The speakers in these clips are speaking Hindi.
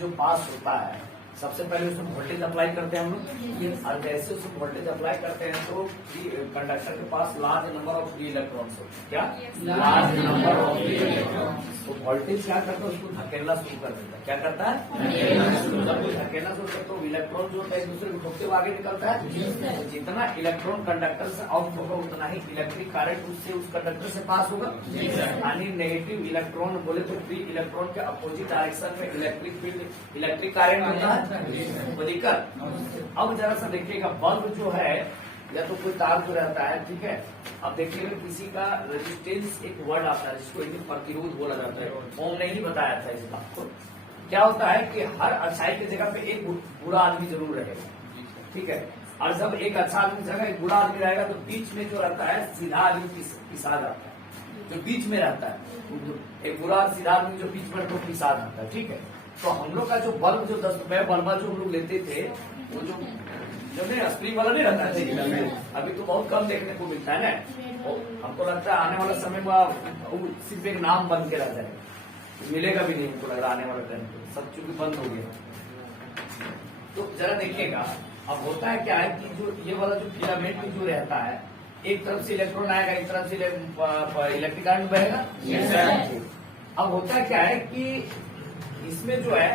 जो पास होता है सबसे पहले उसमें वोल्टेज अप्लाई करते हैं हम लोग, और जैसे उसमें वोल्टेज अप्लाई करते हैं तो कंडक्टर के पास large number of free electrons होते हैं। क्या? Large number of free electrons. तो वोल्टेज क्या करता है, उसको धकेलना शुरू कर देता है। क्या करता है? जब वो धकेलना शुरू करता है तो इलेक्ट्रॉन जो है एक दूसरे को ठोकते हुए आगे निकलता है। तो जितना इलेक्ट्रॉन कंडक्टर से आउट होगा उतना ही इलेक्ट्रिक करंट उससे उस कंडक्टर से पास होगा। यानी नेगेटिव इलेक्ट्रॉन बोले तो फ्री इलेक्ट्रॉन के अपोजिट डायरेक्शन में इलेक्ट्रिक फील्ड इलेक्ट्रिक करंट होता है। वो दिक्कत। अब जरा सा देखिएगा, बल्ब जो है या तो कोई तार जो रहता है, ठीक है, अब देखिएगा किसी का रेजिस्टेंस एक वर्ड आता है जिसको एक प्रतिरोध बोला जाता है। ओम ने ही बताया था इस बात को। क्या होता है कि हर अच्छाई की जगह पे एक बुरा आदमी जरूर रहेगा, ठीक है, और जब एक अच्छा आदमी जगह एक बुरा आदमी रहेगा तो बीच में जो रहता है सीधा आदमी पिसा जाता है। जो बीच में रहता है एक बुरा सीधा आदमी जो बीच में तो पिसा जाता है, ठीक है। तो हम लोग का जो बल्ब जो 10 रुपए बल्बा जो हम लोग लेते थे वो जो नहीं स्प्रिंग वाला नहीं रहता है, अभी तो बहुत कम देखने को मिलता है ना। हमको लगता है आने वाला समय में सिर्फ एक नाम बन के रह जाएगा, मिलेगा भी नहीं हमको लग रहा आने वाला टाइम पे, सब चूंकि बंद हो गया। तो जरा देखिएगा, अब होता है क्या है कि जो ये वाला जो फिलामेंट जो रहता है, एक तरफ से इलेक्ट्रॉन आएगा, एक तरफ से इलेक्ट्रिक करंट बहेगा। अब होता है क्या है कि इसमें जो है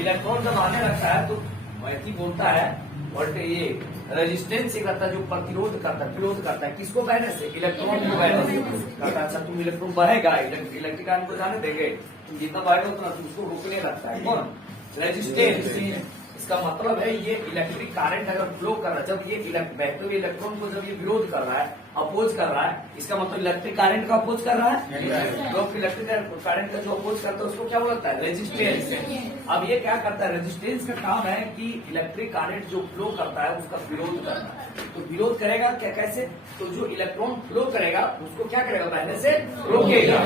इलेक्ट्रॉन जब आने लगता है तो वैसे बोलता है वोल्टेज ये रेजिस्टेंस एक रहता है जो प्रतिरोध करता है, विरोध करता है किसको बहने से, इलेक्ट्रॉन को बहने से करता है। अच्छा तुम इलेक्ट्रॉन बहेगा, इलेक्ट्रिक करंट को जाने देंगे, तुम जितना बहेगा उतना उसको रोकने लगता है कौन, रेजिस्टेंस। इसका मतलब है ये इलेक्ट्रिक करंट अगर फ्लो कर रहा है, जब ये बहते हुए इलेक्ट्रॉन को जब ये विरोध कर रहा है, अपोज कर रहा है, इसका मतलब इलेक्ट्रिक करंट का अपोज कर रहा है। लोग इलेक्ट्रिक करंट का जो अपोज करता है उसको क्या बोलता है, रेजिस्टेंस। अब ये क्या करता है, रेजिस्टेंस का काम है कि इलेक्ट्रिक करंट जो फ्लो करता है उसका विरोध करना है। तो विरोध करेगा क्या, कैसे, तो जो इलेक्ट्रॉन फ्लो करेगा उसको क्या करेगा, बहने से रोकेगा,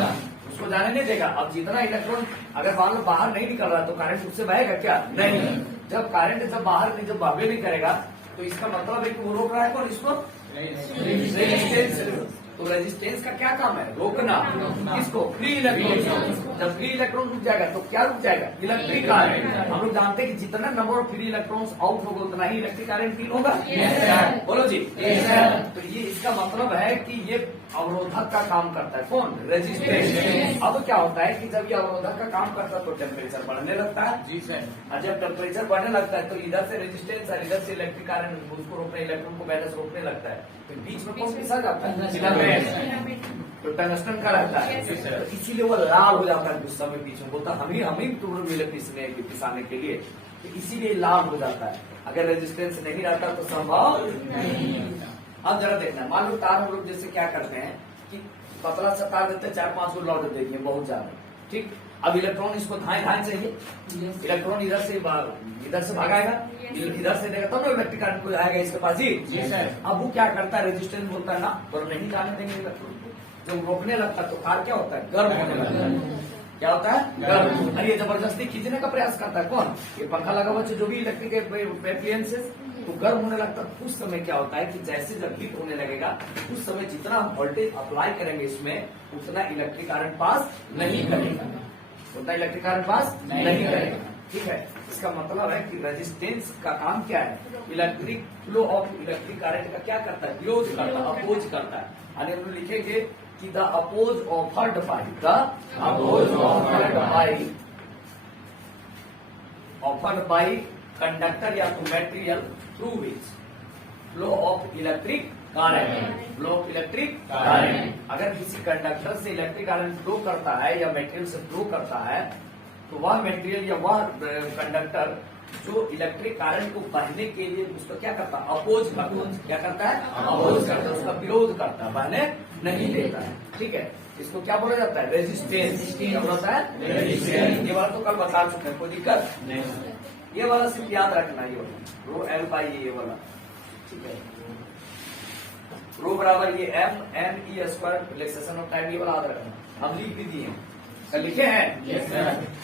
उसको जाने नहीं देगा। अब जितना इलेक्ट्रॉन अगर मान लो बाहर नहीं निकल रहा तो करंट उससे बहेगा क्या, नहीं। जब करंट जब बाहर नहीं, जब बाहर नहीं करेगा तो इसका मतलब है कि वो रोक रहा है कौन, इसको रेजिस्टेंस। तो रेजिस्टेंस का क्या काम है, रोकना किसको, फ्री इलेक्ट्रॉन। जब फ्री इलेक्ट्रॉन रुक जाएगा तो क्या रुक जाएगा, इलेक्ट्रिक करंट। हम लोग जानते हैं कि जितना number of free electrons out होगा उतना ही इलेक्ट्रिक करंट फील होगा। बोलो जी। तो ये इसका मतलब है कि ये अवरोधक का काम करता है कौन, रेजिस्टेंस। अब क्या होता है कि जब ये अवरोधक का काम करता है तो टेम्परेचर बढ़ने लगता है जी सर। और जब टेम्परेचर बढ़ने लगता है तो इधर से रेजिस्टेंस और इधर से इलेक्ट्रिक करंट उसको रोकने, इलेक्ट्रॉन को बैलेंस रोकने लगता है। तो बीच में कौन पिसा जाता है, तो टंगस्टन का रहता है। तो इसीलिए वो लाल हो जाता है गुस्सा में, बीच में बोलता है हम ही तुम मिले पिसाने के लिए, तो इसीलिए लाल हो जाता है। अगर रेजिस्टेंस नहीं रहता तो संभव नहीं। अब जरा देखना, मान लो तार हम लोग जैसे क्या करते हैं कि पतला सा तार देते हैं, 4-5 को लौट देते हैं बहुत ज्यादा, ठीक। अब इलेक्ट्रॉन इसको धाए चाहिए, इलेक्ट्रॉन इधर से भागाएगा, इधर से देगा तब ना इलेक्ट्रिक करंट को आएगा इसके पास ही। अब वो क्या करता है, रेजिस्टेंस बोलता है ना, पर नहीं जाने देंगे इलेक्ट्रॉन को। जब रोकने लगता है तो कार क्या होता है, गर्म होने लगता है। क्या होता है, गर्म। और ये जबरदस्ती खींचने का प्रयास करता है कौन, ये पंखा लगा हुआ जो भी इलेक्ट्रिक एप्लायंसेस, तो गर्म होने लगता है। उस समय क्या होता है कि जैसे जब हीट होने लगेगा उस समय जितना हम वोल्टेज अप्लाई करेंगे इसमें उतना इलेक्ट्रिक करंट पास नहीं करेगा, उतना इलेक्ट्रिक करंट पास नहीं करेगा, ठीक है। इसका मतलब है कि रेजिस्टेंस का काम क्या है, electric flow of electric current का क्या करता है, विरोध करता है, अपोज करता है। यानी हम लोग लिखेंगे कि the oppose offered by conductor या तो material through which flow of electric current, flow of electric current. अगर किसी कंडक्टर से इलेक्ट्रिक करंट फ्लो करता है या मेटेरियल से फ्लो करता है तो वह मेटेरियल या वह कंडक्टर जो इलेक्ट्रिक करंट को बहने के लिए उसका क्या करता है, अपोज करता है। क्या करता है, अपोज करता है, उसका विरोध करता है, बहने नहीं देता है, ठीक है। इसको क्या बोला जाता है, रेजिस्टेंस। क्या बोलता है, रेजिस्टेंस। ये वाला तो कल बता चुके हैं, कोई दिक्कत नहीं। ये वाला सिर्फ याद रखना, ये वाला रो एल बाई ये वाला, ठीक है। रो बराबर ये M N E square relaxation of time, ये वाला याद रखना। हम लिख भी दिए, कल लिखे हैं,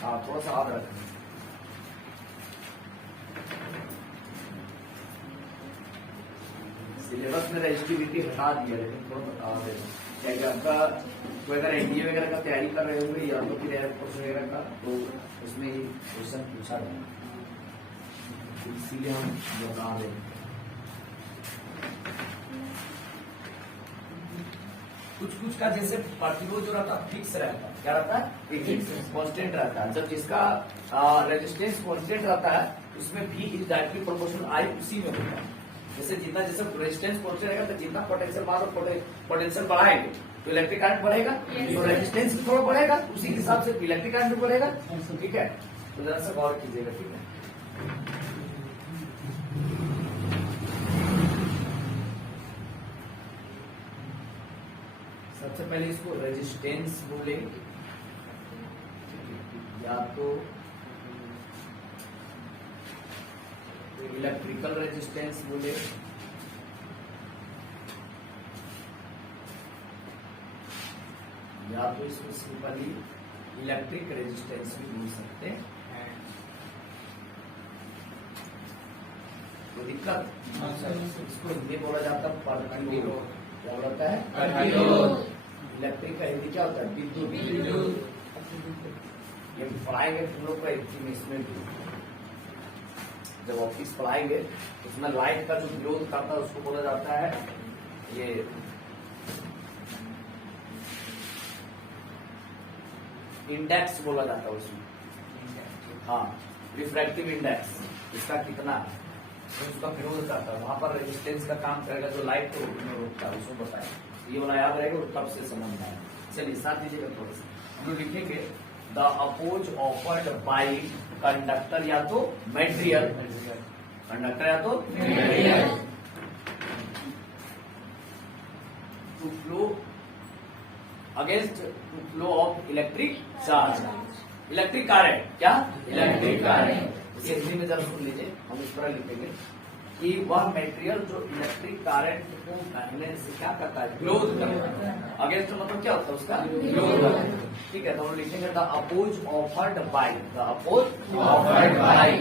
हाँ थोड़ा सा याद रखना। सिलेबस में रजिस्टिविटी हटा दिया, लेकिन थोड़ा बता देना क्या कि आपका कोई अगर एनडीए वगैरह का तैयारी कर रहे होंगे या तो फिर एयरफोर्स वगैरह का, तो उसमें ही क्वेश्चन पूछा जाए, इसीलिए हम बता रहे हैं। कुछ कुछ का जैसे प्रतिरोध जो रहता है फिक्स रहता है, क्या रहता है, फिक्स कांस्टेंट रहता है। जब जिसका रेजिस्टेंस कांस्टेंट रहता है उसमें भी इज डायरेक्टली प्रोपोर्शनल आई उसी में होता है। जैसे जितना जैसे रेजिस्टेंस कांस्टेंट रहेगा तो जितना पोटेंशियल मास और पोटेंशियल बढ़ाएंगे तो इलेक्ट्रिक करंट बढ़ेगा, तो रेजिस्टेंस भी थोड़ा बढ़ेगा, उसी के हिसाब से इलेक्ट्रिक करंट भी बढ़ेगा। ठीक है, तो जरा सा गौर कीजिएगा। ठीक है, सबसे पहले इसको रेजिस्टेंस बोले या तो इलेक्ट्रिकल रेजिस्टेंस बोले या तो इसको सिंपली इलेक्ट्रिक रेजिस्टेंस भी बोल सकते हैं। तो दिक्कत इसको हिंदी बोला जाता है प्रतिरोध, क्या बोलता है, प्रतिरोध। इलेक्ट्रिक का हिंदी क्या होता है, विद्युत। ये पढ़ाएंगे तुम लोग को इसमें भी, जब ऑफिस पढ़ाएंगे उसमें लाइट का जो विरोध करता है उसको बोला जाता है ये इंडेक्स बोला जाता है उसमें। हाँ, रिफ्रैक्टिव इंडेक्स इसका कितना है तो उसका विरोध करता है, वहां पर रेजिस्टेंस का काम करेगा जो लाइट को रोकता है, उसको बताया। ये वाला याद रहेगा और तब से समझना है। चलिए साथ दीजिएगा थोड़ा सा, हम लोग लिखेंगे the oppose offered by conductor या तो मेटेरियल, कंडक्टर या तो material to flow against to flow of electric charge, electric current, क्या इलेक्ट्रिक करंट। इसे हिंदी में जरा सुन लीजिए, हम इस तरह लिखेंगे कि वह मटेरियल जो इलेक्ट्रिक करंट को कहने से क्या करता है, विरोध करता है। अगेंस्ट मतलब क्या होता है उसका विरोध करता है। ठीक है, तो हम लिखेंगे the oppose offered by, the oppose offered by,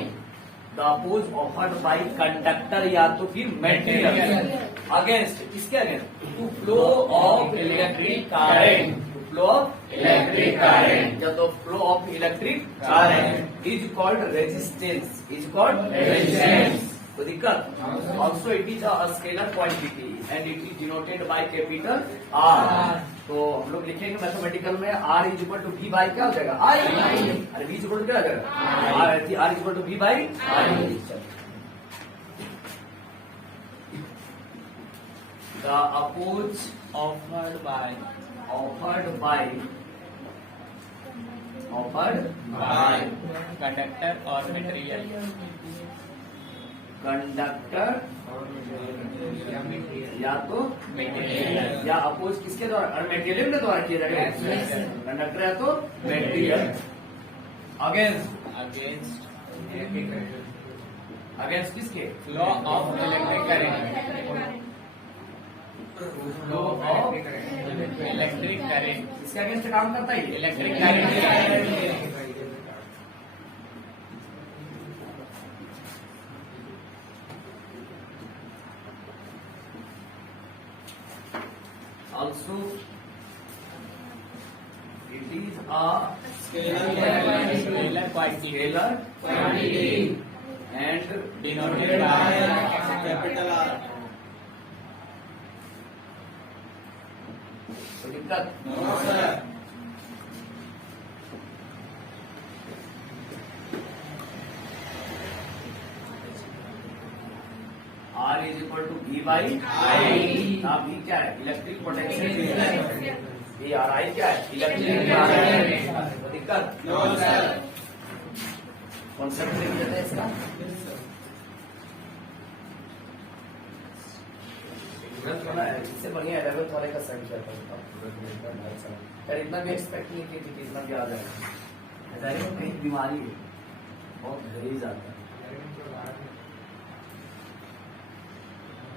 the oppose offered by conductor या तो फिर मटेरियल अगेंस्ट, किसके against, to flow of electric current, to flow of electric current, या तो flow of electric current is called resistance, is called resistance. तो दिक्कत, also it is a scalar quantity and it is denoted by capital R. तो हम लोग लिखेंगे मैथमेटिकल में R is equal to V by क्या हो जाएगा, आई। अरे वी इज इक्वल टू क्या हो जाएगा, R is equal to V by I. The oppose offered by conductor और मटेरियल, कंडक्टर या तो मटेरियल, या अपोज किसके द्वारा, और मटेरियल के द्वारा किया जाएगा, कंडक्टर या तो मटेरियल अगेंस्ट किसके, flow of electric current, flow of electric current, इसके अगेंस्ट काम करता है electric current. Also, it is a Scalar quantity and denoted by capital R. तो दिक्कत, No sir. R is equal to V by I। ना V क्या है, इलेक्ट्रिक पोटेंशियल, ये आर आई क्या है, इलेक्ट्रिक करंट। तो दिक्कत, No sir. कॉन्सेप्ट लिख देते हैं इसका। इससे बढ़िया इलेवेंथ वाले का सेंड करता हूँ, यार इतना भी एक्सपेक्ट नहीं की थी कि इतना भी आ जाएगा। कहीं बीमारी है, बहुत घरेज जाता है।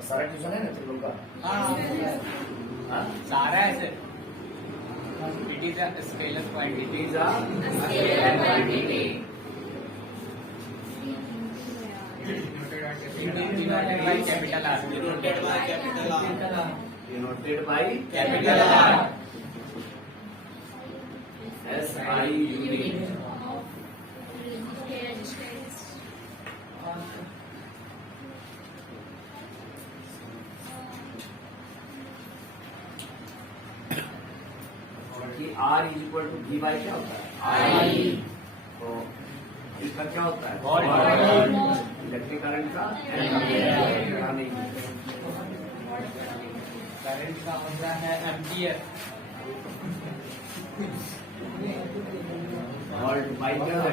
सारा ट्यूशन है ना तुम लोग का, हाँ? सारा है sir. It is a scalar quantity. It is a scalar quantity denoted by capital R. Denoted by capital R. Denoted by Capital R. SI unit. कि R is equal to V by क्या होता है I। तो इसका क्या होता है इलेक्ट्रिक करंट का करंट का होता है एम्पियर। वोल्ट बाई क्या है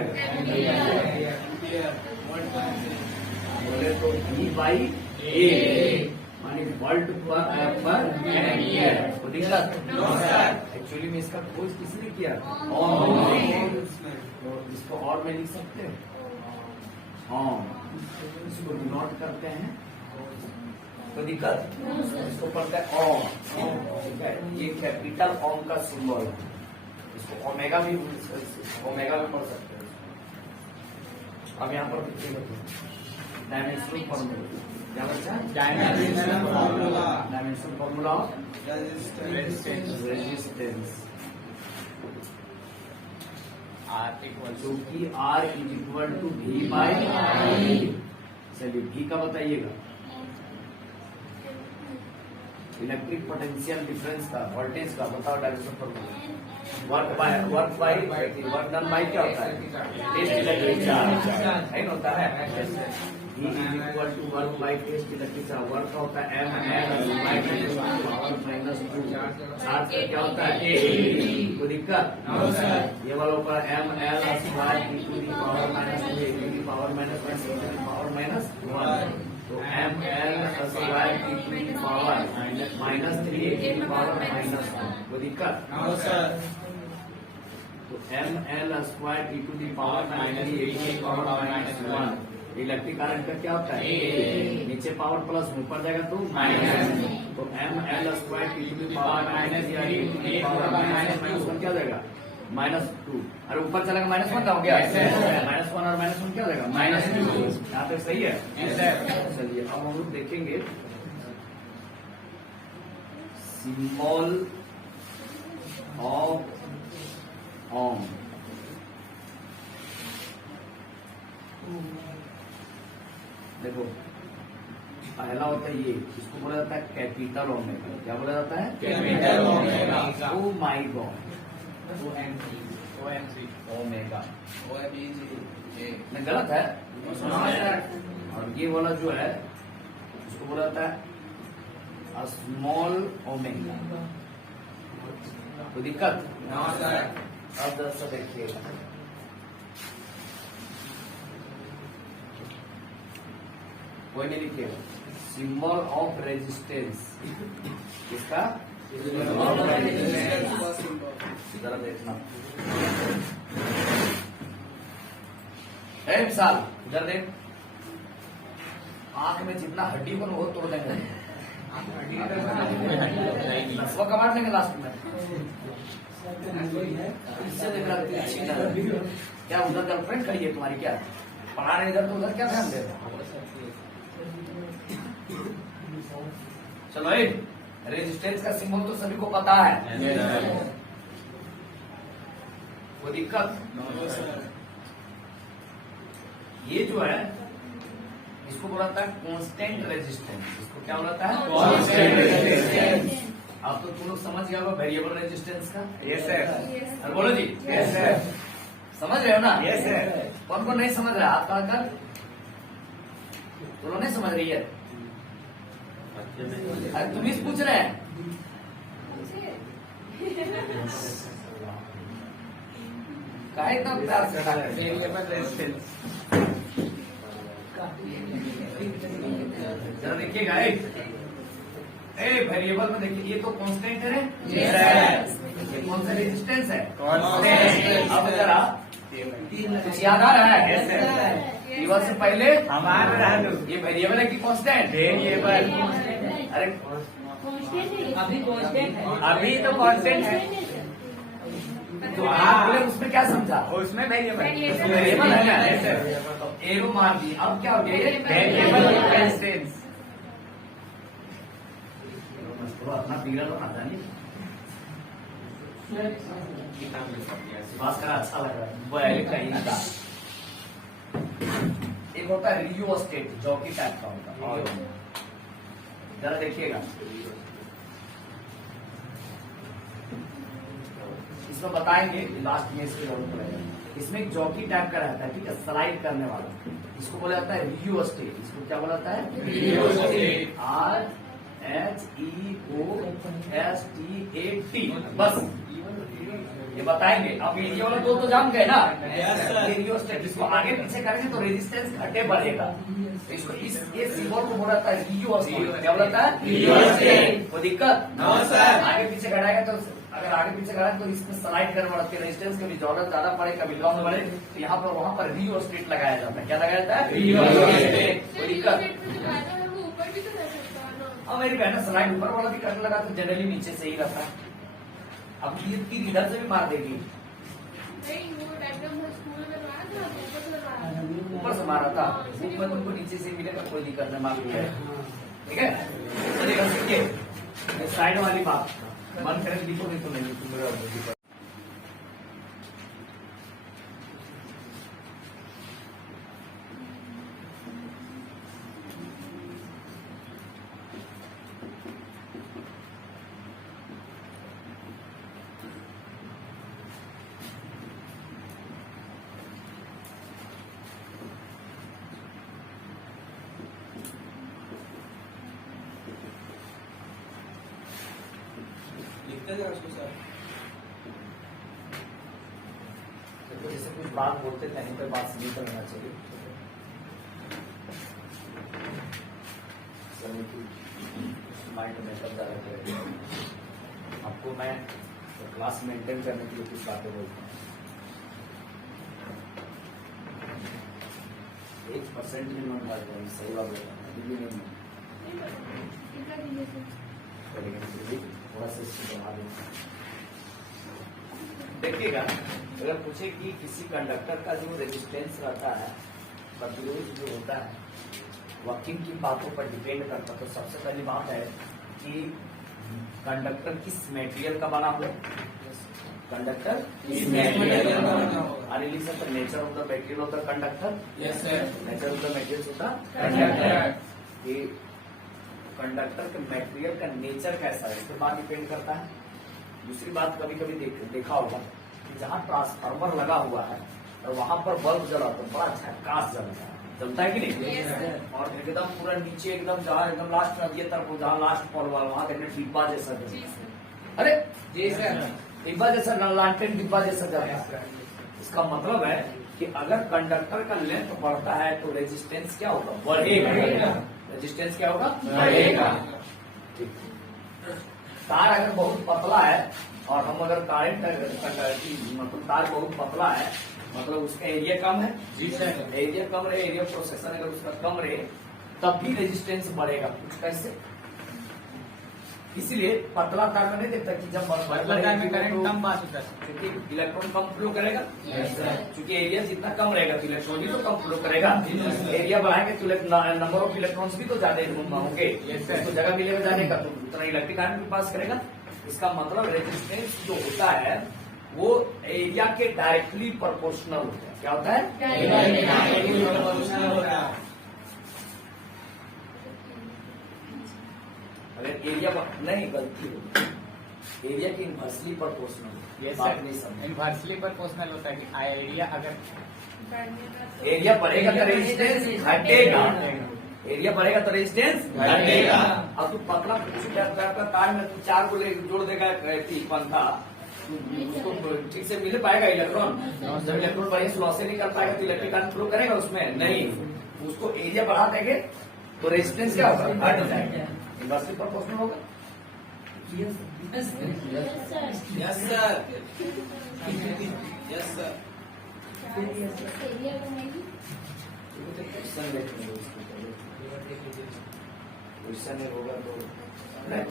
बोले तो V बाई A माने वोल्ट पर एम्पियर। तो दिक्कत एक्चुअली में इसका खोज किसने किया तो इसको और में लिख सकते हैं इसको डिनोट करते हैं तो दिक्कत इसको पढ़ते हैं ओम। ठीक है ये कैपिटल ओम का सिंबल है इसको ओमेगा भी पढ़ सकते हैं। अब यहाँ पर डायमेंशनल फॉर्मूला क्या बच्चा Dimensional formula. Dimensional formula of Resistance. Resistance R equals जो कि R is equal to V by I। चलिए V का बताइएगा इलेक्ट्रिक पोटेंशियल डिफरेंस का वोल्टेज का बताओ dimension formula. Work done by क्या होता है टेस्ट इलेक्ट्रिक चार्ज नहीं होता है V is equal to work by test electric charge. Work का होता है M पावर माइनस 2 चार्ज का क्या होता है A। कोई दिक्कत ये वाला ऊपर ML square T to the power minus 2 T की पावर माइनस 1 टी की पावर माइनस 1 तो ML square T to the power minus 3 T की पावर माइनस 1 कोई दिक्कत तो ML square T to the power minus 3 T की पावर माइनस 1 इलेक्ट्रिक करंट का क्या होता है नीचे पावर प्लस ऊपर जाएगा तो माइनस तो ML square T to the power minus या T to the power minus 1 क्या जाएगा -2 और ऊपर चलेगा -1 का हो गया -1 और -1 क्या हो जाएगा -2। यहाँ पे सही है चलिए अब हम लोग देखेंगे सिंबल ऑफ ओम। देखो पहला होता है ये इसको बोला जाता है कैपिटल ओमेगा। क्या बोला जाता है capital omega. Oh my God OMG omega OMG. नहीं गलत है और ये वाला जो है इसको बोला जाता है स्मॉल ओमेगा। कोई दिक्कत अब दर्शक देखिएगा कोई नहीं लिखिएगा सिंबल ऑफ रेजिस्टेंस किसका जरा देखना साल इधर देख आंख में जितना हड्डी को वो तोड़ देंगे नसवा कबाड़ देंगे लास्ट में इससे देखा अच्छी तरह क्या उधर गर्लफ्रेंड खड़ी है तुम्हारी क्या पढ़ा रहे इधर तो उधर क्या ध्यान दे चलो रेजिस्टेंस का सिंबल तो सभी को पता है कोई दिक्कत ये जो है इसको बोलाता है कांस्टेंट रेजिस्टेंस। इसको क्या बोलाता है कांस्टेंट रेजिस्टेंस। अब तो तुम लोग समझ गया होगा वेरिएबल रेजिस्टेंस का। Yes sir. अरे बोलो जी यस सर। समझ रहे हो ना यस सर। कौन कौन नहीं समझ रहा हाथ खड़ा कर तुम लोग नहीं समझ रही है अरे तुम ही पूछ रहे हैं काहे इतना प्यार से रहा है? Variable resistance. जरा देखिएगा वेरिएबल में देखिए ये तो कांस्टेंट है Yes, sir. ये कौन सा रेजिस्टेंस है Constant। अब जरा कुछ याद आ रहा है Yes, sir। ईवर से पहले हमारा ये वेरिएबल है कि कांस्टेंट वेरिएबल अरे अभी तो कांस्टेंट है तो आप बोले उसमें क्या समझा उसमें वेरिएबल वेरिएबल है ना एरो मार दी अब क्या हो गया ये वेरिएबल रेजिस्टेंस। बिगड़ल खाता नहीं किताब में सब दिया है। पास करा अच्छा लग रहा है बैल का ईंटा। एक होता है रियो स्टेट जॉकी टाइप का होता है और जरा देखिएगा इसमें बताएंगे लास्ट में इसके जरूरत पड़ेगा। इसमें एक जॉकी टाइप का रहता है ठीक है स्लाइड करने वाला इसको बोला जाता है रियो स्टेट। इसको क्या बोला जाता है रियो स्टेट। RHEOSTAT बस ये बताएंगे। अब ये वाला दो तो जान गए ना Yes, sir. ये रियो स्टेट। इसको आगे पीछे करेंगे तो रेजिस्टेंस घटे बढ़ेगा। तो इसको ये सिंबल को बोला जाता है रियो स्टेट। क्या बोला जाता है रियो स्टेट। कोई दिक्कत No, sir. आगे पीछे घटाएगा तो अगर आगे पीछे करा तो इसमें स्लाइड करने वाला रेजिस्टेंस कभी जॉर्डन ज्यादा पड़े कभी कम पड़े तो यहाँ पर वहाँ पर रियो स्टेट लगाया जाता है। क्या लगाया जाता है रियो स्टेट। कोई दिक्कत अब मेरी बहन स्लाइड ऊपर वाला भी करने लगा तो जनरली नीचे से ही रहता है। अब ये तीर इधर से भी मार देगी ऊपर से मारा था बुक में तुमको नीचे से मिलेगा कोई दिक्कत नहीं मार लिया ठीक है। चलिएगा सीखिए साइड वाली बात मन करे लिखो नहीं तो नहीं तुम मेरा लिखते थे उसको सर। तो जैसे कुछ बात बोलते थे नहीं कोई बात सही करना चाहिए। माइंड में सब ज्यादा करेगा आपको मैं तो क्लास मेंटेन करने के लिए कुछ बातें बोलता हूँ। 1% भी नोट डाल रहे सही बात बोलता हूँ अभी भी नहीं थोड़ा सा इसको बढ़ा दें। देखिएगा अगर पूछे कि किसी कंडक्टर का जो रेजिस्टेंस रहता है प्रतिरोध जो होता है वह किन किन बातों पर डिपेंड करता है तो सबसे पहली बात है कि कंडक्टर किस मेटेरियल का बना हुआ कंडक्टर किस material का बना हुआ? Nature of the material of the conductor yes sir. Nature of the material होता कंडक्टर। ये कंडक्टर के मटेरियल का नेचर कैसा है इसके बाद डिपेंड करता है। दूसरी बात कभी कभी देखा होगा कि जहाँ ट्रांसफार्मर लगा हुआ है और वहां पर बल्ब जला तो बड़ा झक्कास जलता है कि नहीं और एकदम पूरा नीचे एकदम जहाँ एकदम लास्ट में ये तरफ जहाँ लास्ट पॉल वाला वहां देखने डिब्बा जैसा जलता अरे जी सर। डिब्बा जैसा लालटेन डिब्बा जैसा जलता है। इसका मतलब है कि अगर कंडक्टर का लेंथ बढ़ता है तो रेजिस्टेंस क्या होगा बढ़ेगा। रेजिस्टेंस क्या होगा बढ़ेगा। ठीक तार अगर बहुत पतला है और हम अगर करंट मतलब तार बहुत पतला है मतलब उसका एरिया कम है जी सर। एरिया कम रहे एरिया प्रोसेसर अगर उसका कम रहे तब भी रेजिस्टेंस बढ़ेगा कुछ कैसे इसीलिए पतला तार में नहीं देखता कि जब पतला तार में करंट कम पास होता है क्योंकि इलेक्ट्रॉन कम फ्लो करेगा Yes, sir. क्योंकि एरिया जितना कम रहेगा तो इलेक्ट्रॉन भी तो कम फ्लो करेगा। एरिया बढ़ाएंगे तो नंबर ऑफ इलेक्ट्रॉन्स भी तो ज्यादा होंगे Yes, sir. तो जगह मिलेगा जाने का तो उतना इलेक्ट्रिक करंट भी पास करेगा। इसका मतलब रेजिस्टेंस जो होता है वो एरिया के डायरेक्टली प्रोपोर्शनल होता है। क्या होता है अगर एरिया नहीं गलती हो एरिया की इनवर्सली प्रोपोर्शनल बात नहीं समझ इनवर्सली प्रोपोर्शनल होता है कि एरिया अगर एरिया बढ़ेगा तो रेजिस्टेंस घटेगा। एरिया बढ़ेगा तो रेजिस्टेंस घटेगा। अब तू पतला का तार में तू 4 को जोड़ देगा पंखा उसको ठीक से मिल पाएगा इलेक्ट्रॉन जब इलेक्ट्रॉन बढ़िया से लॉस नहीं कर पाएगा तो इलेक्ट्रिक करंट फ्लो करेगा उसमें नहीं उसको एरिया बढ़ा देंगे तो रेजिस्टेंस क्या होगा घट जाएगा। इनवर्सली प्रोपोर्शनल होगा। Yes sir. Yes sir. Question होगा तो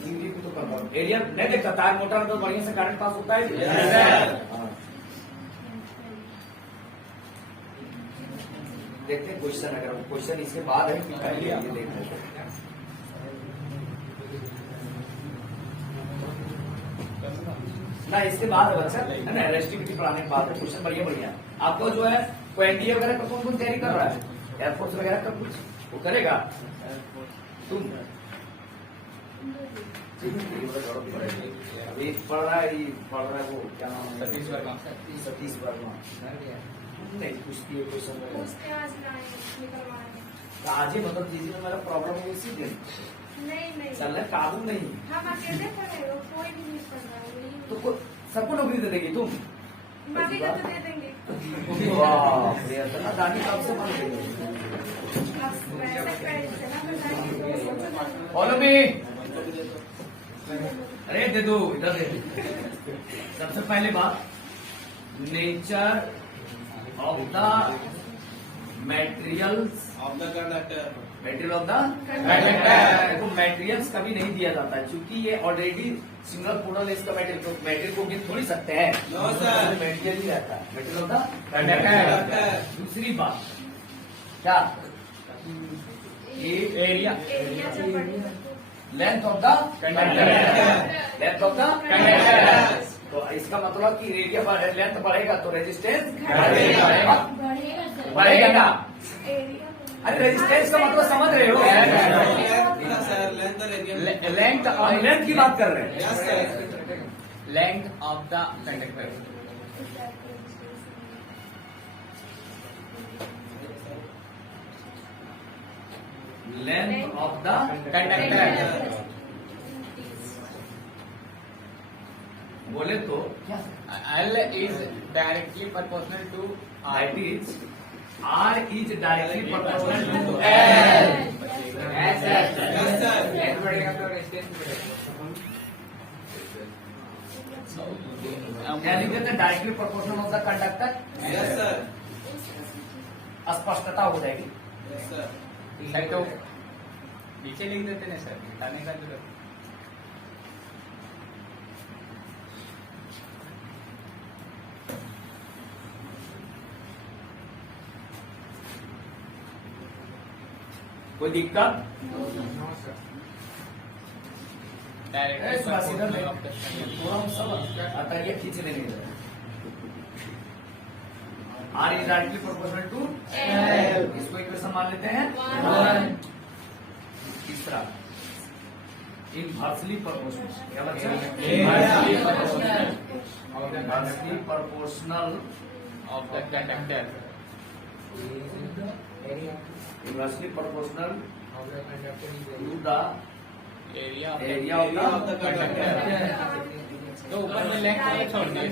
थ्योरी भी तो करवा एरिया नहीं देखता तार मोटर तो बढ़िया से करंट पास होता है। Yes, sir. हाँ। देखते हैं क्वेश्चन अगर क्वेश्चन इसके बाद है कि पहले ये देख लेते हैं। ना इसके बाद है बच्चा है ना, रेस्टिविटी पढ़ाने के बाद क्वेश्चन बढ़िया बढ़िया। आपको जो है कोई एनडीए वगैरह का कौन तैयारी कर रहा है, एयरफोर्स वगैरह का कुछ वो करेगा तुम? अभी पढ़ रहा है वो क्या नाम है, सतीश वर्मा। सतीश वर्मा नहीं पूछती है क्वेश्चन वगैरह। उसके आज लाए निकलवाए। तो आज ही मतलब दीजिए में मेरा प्रॉब्लम है इसी दिन नहीं चल रहा काबू नहीं हम अकेले पढ़े हो, कोई भी नहीं पढ़ रहा है। तो सबको नौकरी दे देगी तुम? बाकी का तो दे देंगे। वाह भैया ना दादी कब से बन गई। अब वैसा क्रेडिट से ना बताएंगे। फॉलो मी, अरे दे दो इधर दे। सबसे पहले बात nature of the materials of the conductor. Material of the conductor. देखो मटेरियल्स कभी नहीं दिया जाता है क्योंकि ये ऑलरेडी सिंगल पोर्टल है इसका मटेरियल, तो मटेरियल को गिन थोड़ी सकते हैं। No sir. मटेरियल ही रहता है, मटेरियल ऑफ द कंडक्टर। दूसरी बात क्या, एरिया एरिया जब पढ़े length of the conductor, length of the conductor. तो इसका मतलब कि एरिया लेंथ बढ़ेगा तो रेजिस्टेंस बढ़ेगा, बढ़ेगा ना? एरिया अरे रेजिस्टेंस का मतलब समझ रहे हो? सर लेंथ और एरिया। लेंथ हम लेंथ की बात कर रहे हैं। Yes sir. Length of the conductor. Length of the conductor. बोले तो क्या L is directly proportional to R. That is R is directly proportional to L. L। Yes sir. Length बढ़ेगा तो रेजिस्टेंस क्या लिख देते हैं, directly proportional of the conductor. Yes sir. स्पष्टता हो जाएगी। Yes sir. सर तो नीचे लिख देते ना सर, मिटाने का जरूरत। कोई दिक्कत? डायरेक्टली थोड़ा ऑफ द हम सब अतरिया खींच लेंगे। R is directly proportional to L। इसको इक्वेशन मान लेते हैं। 1। तीसरा इनवर्सली प्रोपोर्शनल, क्या बच्चा? Inversely inversely proportional of the conductor. Inversely proportional to the area of area of the conductor. तो ऊपर में लेंथ वाला छोड़ दिए।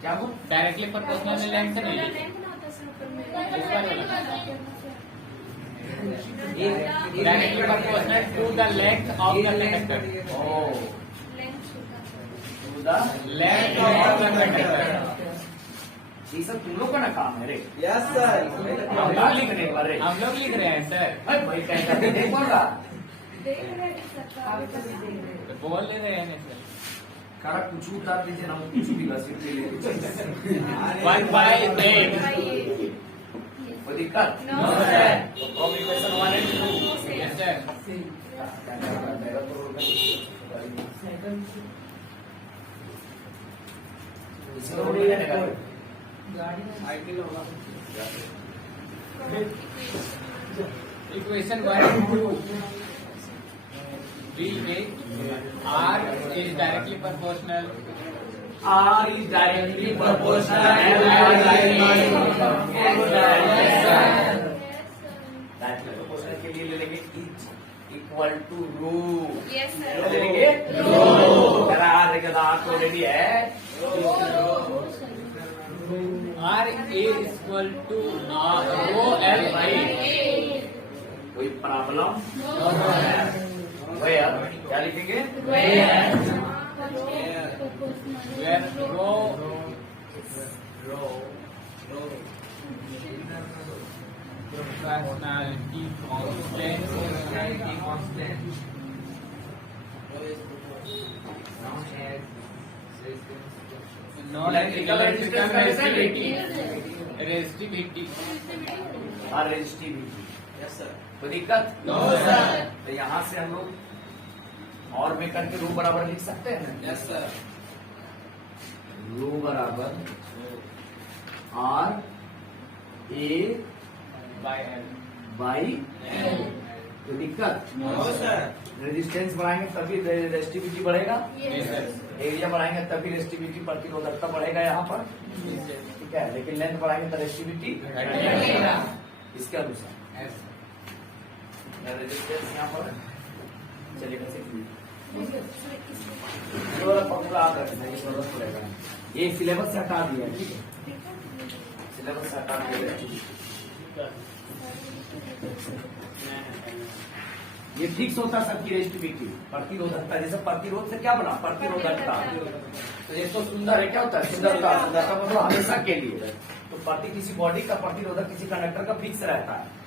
क्या वो डायरेक्टली प्रोपोर्शनल में लेंथ नहीं है। Directly proportional to the length of the conductor. To the length of the conductor. ये सब तुम लोग का ना काम है रे। Yes sir. हम लोग लिखने पर रे। हम लोग लिख रहे हैं सर, अरे भाई क्या देख पड़ रहा तो बोल ले रहे हैं सर। कारा कुछ उतार दीजिए ना, कुछ भी बस के लिए 1/8। कोई दिक्कत? No, sir. Complication 1 and 2। Yes sir. मेरा तो इसमें हो गया ना Equation 1 and 2 deal with R is directly proportional. R is directly proportional directly proportional के लिए ले लेंगे is equal to rho. Yes, sir. ले लेंगे रो। जरा आर देखा आर तो रेडी है। R is equal to rho L by कोई प्रॉब्लम? क्या लिखेंगे? where rho proportionality constant. Not Electrical resistance का resistivity. और रेजिस्टिविटी। Yes sir. कोई दिक्कत? No, sir. तो यहाँ से हम लोग और में करके रो बराबर लिख सकते हैं ना? यस सर रो बराबर R A by L. By तो दिक्कत नो सर रेजिस्टेंस बढ़ाएंगे तभी रेजिस्टिविटी बढ़ेगा, Yes, sir. एरिया बढ़ाएंगे तभी रेजिस्टिविटी प्रतिरोधकता बढ़ेगा यहाँ पर, Yes, sir. ठीक है। लेकिन लेंथ बढ़ाएंगे तो रेजिस्टिविटी घटेगा। इसके अनुसार Yes. रेजिस्टेंस यहाँ पर चलेगा 6 मीटर। सर, इसमें- ये वाला फॉर्मूला आप रखना, ये जरूरत पड़ेगा। ये सिलेबस से हटा दिया है, ठीक है, ठीक है? सिलेबस से हटा दिया है। ये फिक्स होता है सबकी रेजिस्टिविटी, प्रतिरोधकता। जैसे प्रतिरोध से क्या बना, प्रतिरोधकता। तो ये तो सुंदर है, क्या होता है सुंदरता, सुंदरता मतलब हमेशा के लिए। तो प्रति किसी बॉडी का प्रतिरोधक किसी कंडक्टर का फिक्स रहता है।